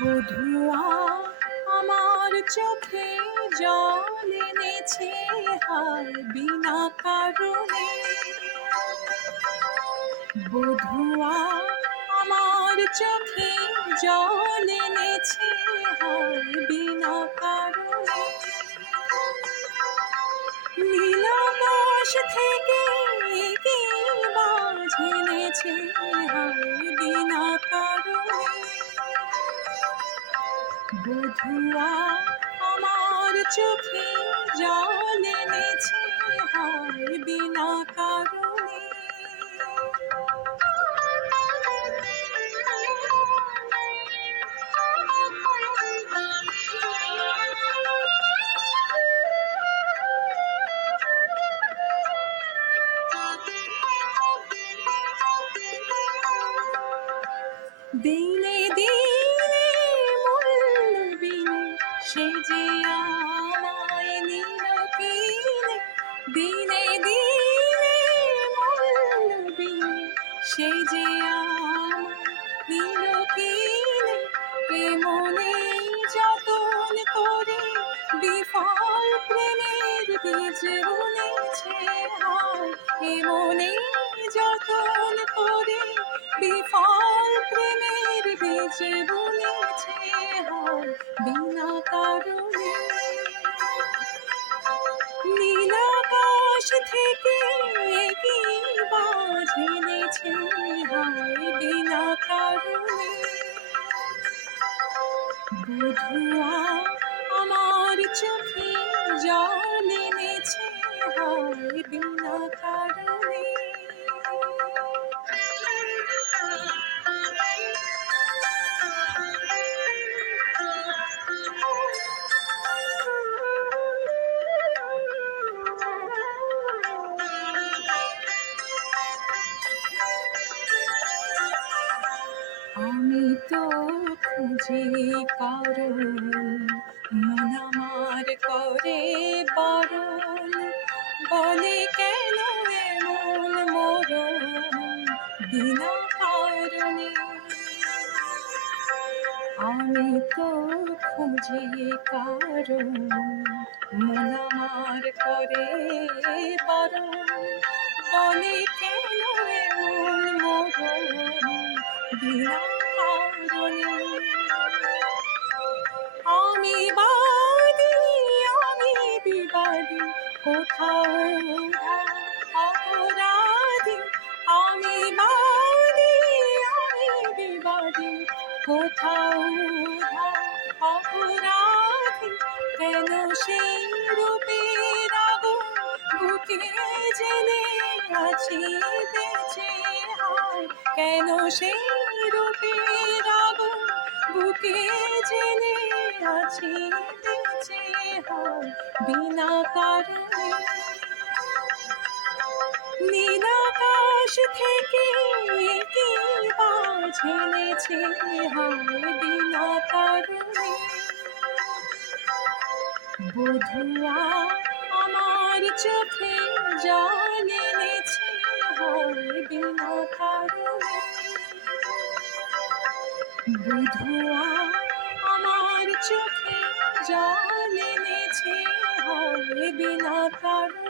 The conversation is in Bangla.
বধুয়া আমার চোখে জল এনেছে হায় বিনা কারণে। বধুয়া আমার চোখে জল এনেছে হায় বিনা কারণে। নীলাকাশ থেকে কি বাজ এনেছে হায় বিনা কারণে। বধুয়া আমার চোখে জল এনেছে হায় বিনা কারণে। দিনে দিনে মূল্যবিনে সে যে আমায় নিল কিনে। দিনে দিনে মূল্যবিনে সে যে আমায় নিল কিনে। এ মনে যতন করে বিফল প্রেমের বীজ বুনেছে হায়। এ মনে যতন করে বিফল প্রেমের বীজ বুনেছে হায় বিনা কারণে। নীলাকাশ থেকে কি বাজ এনেছে হায় বিনা কারণে। বধুয়া আমার চোখে জল এনেছে হায় বিনা কারণে। আমি তো খুঁজি কারণ মন আমার করে বারণ। বলে কেন এমন মরণ বিনা কারণে। আমি তো খুঁজি কারণ মন আমার করে বারণ। বলে কেন এমন মরণ বিনা কারণে। আমি বাদী আমি বিবাদী কোথাও অপরাধী। আমি বাদী আমি বিবাদী কোথাও অপরাধী। কেন সেই রূপের আগুন বুকে জেলে আছি বেঁচে হায়। কেন সেই রূপের আগুন বুকে জেলে আছি বেঁচে হায় বিনা কারণে। নীলাকাশ থেকে কি বাজ এনেছে হায় বিনা কারণে। বধুয়া আমার চোখে জল এনেছে হায় বিনা কারণে। বধুয়া আমার চোখে জল এনেছে হায় বিনা কারণে।